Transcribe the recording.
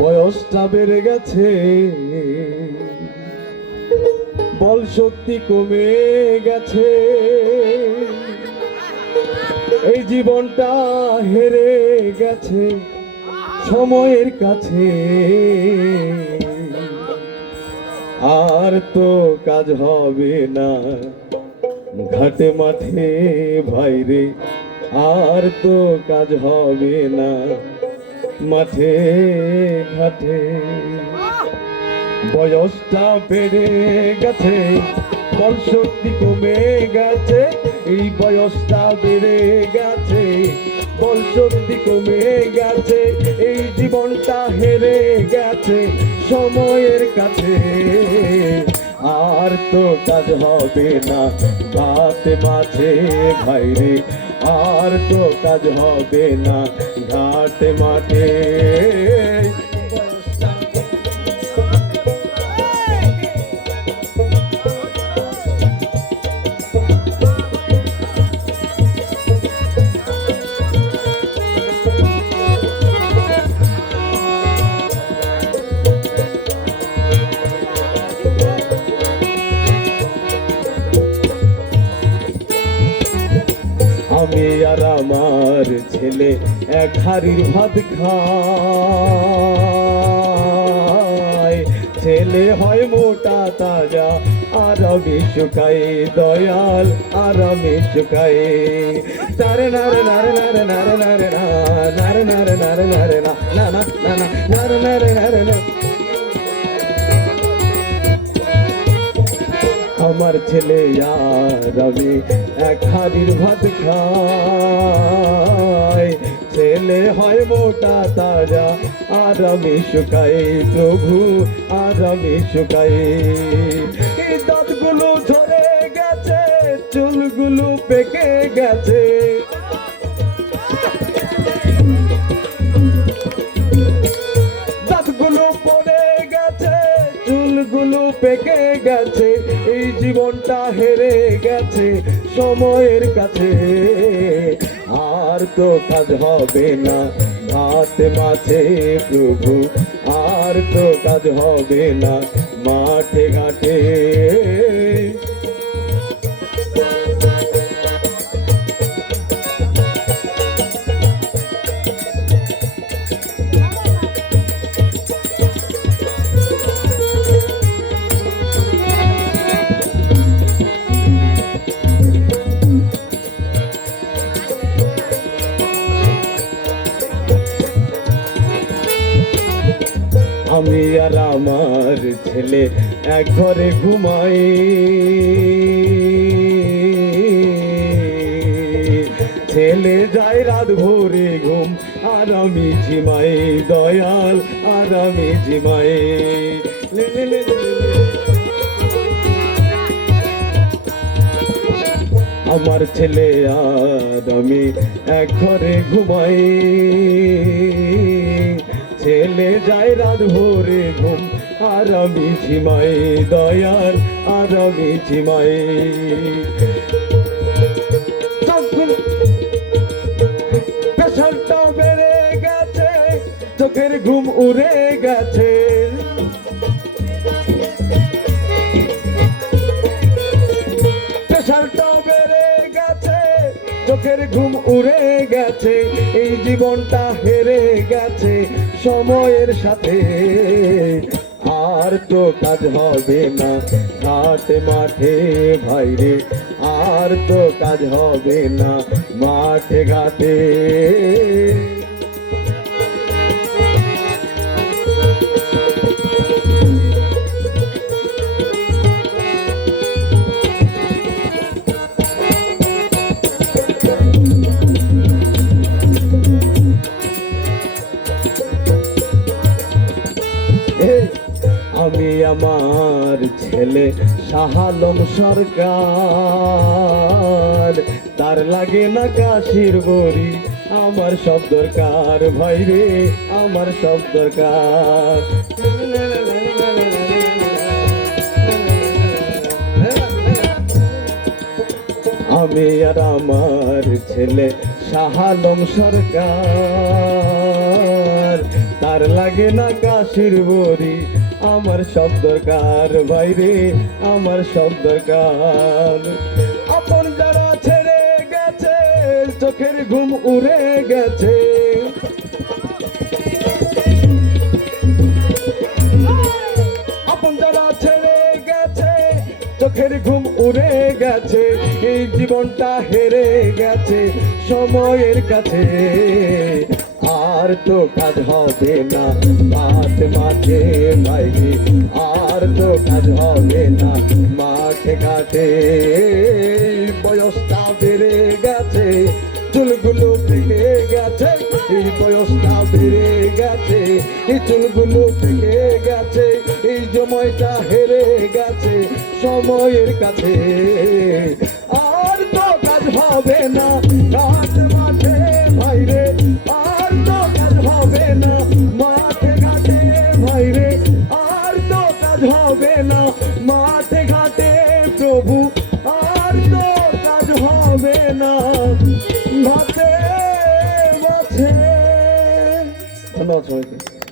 বয়সটা বেড়ে গেছে, বল শক্তি কমে গেছে, এই জীবনটা হেরে গেছে সময়ের কাছে। আর তো কাজ হবে না ঘাটে মাঠে ভাইরে, আর তো কাজ হবে না মাঠে ঘাটে। বয়সটা বেড়ে গেছে, বল শক্তি কমে গেছে, এই বয়সটা বেড়ে গেছে, বল শক্তি কমে গেছে, এই জীবনটা হেরে গেছে সময়ের কাছে। আর তো কাজ হবে না ঘাটে মাঠে ভাইরে, আর তো কাজ হবে না ঘাটে মাঠে। আমি আর আমার ছেলে এক হাড়ির ভাত খাই, ছেলে হয় মোটা তাজা আর আমি শুকাই দয়াল, আর আমি শুকাই। নারে নারে নারে নারে নারে নারে নারে নারে নারে নারে না না না না নারে নারে নারে না। আমার ছেলে আর আমি এক হাড়ির ভাত খাই, ছেলে হয় মোটা তাজা আর আমি শুকাই প্রভু, আর আমি শুকাই। দাঁতগুলো ঝরে গেছে, চুলগুলো পেকে গেছে, দাঁতগুলো পড়ে গেছে, চুলগুলো পেকে গেছে, এই জীবনটা হেরে গেছে সময়ের কাছে। আর তো কাজ হবে না ঘাটে মাঠে প্রভু, আর তো কাজ হবে না মাঠে ঘাটে। আমি আর আমার ছেলে এক ঘরে ঘুমাই, ছেলে যায় রাত ভোরে ঘুম আর আমি ঝিমাই দয়াল, আর আমি ঝিমাই। আমার ছেলে আর আমি এক ঘরে ঘুমাই, ছেলে যায় রাত ভোরে ঘুম আর আমি ঝিমাই দয়াল, আর আমি ঝিমাই। প্রেশারটা বেড়ে গেছে, চোখের ঘুম উড়ে গেছে, প্রেশারটা বেড়ে গেছে, চোখের ঘুম উড়ে গেছে, এই জীবনটা হেরে গেছে সময়ের সাথে। আর তো কাজ হবে না ঘাটে মাঠে ভাইরে, আর তো কাজ হবে না মাঠে ঘাটে। আমি আমার ছেলে শাহ আলম সরকার, তার লাগে না কাশির বড়ি, আমার সব দরকার ভাইরে, আমার সব দরকার। আমি আর আমার ছেলে শাহ আলম সরকার, তার আর লাগে না কাশির বড়ি, আমার সব দরকার বাইরে, আমার সব দরকার। আপন যারা ছেড়ে গেছে, চোখের ঘুম উড়ে গেছে, আপন যারা ছেড়ে গেছে, চোখের ঘুম উড়ে গেছে, এই জীবনটা হেরে গেছে সময়ের কাছে। আর তো কাজ হবে না মাঠ মাঠে বাইরে, আর তো কাজ হবে না মাঠে ঘাটে। বয়সটা বেড়ে গেছে, চুলগুলো পেকে গেছে, এই বয়সটা বেড়ে গেছে, এই চুলগুলো পেকে গেছে, এই সময়টা হেরে গেছে সময়ের কাছে। আর তো কাজ হবে না রাত মাঠে বাইরে, আর তো কাজ হবে না মাঠে ঘাটে বাইরে, আর তো কাজ হবে না মাঠে ঘাটে প্রভু, আর তো কাজ হবে না মাঠে মাঠে। ধন্যবাদ সবাইকে।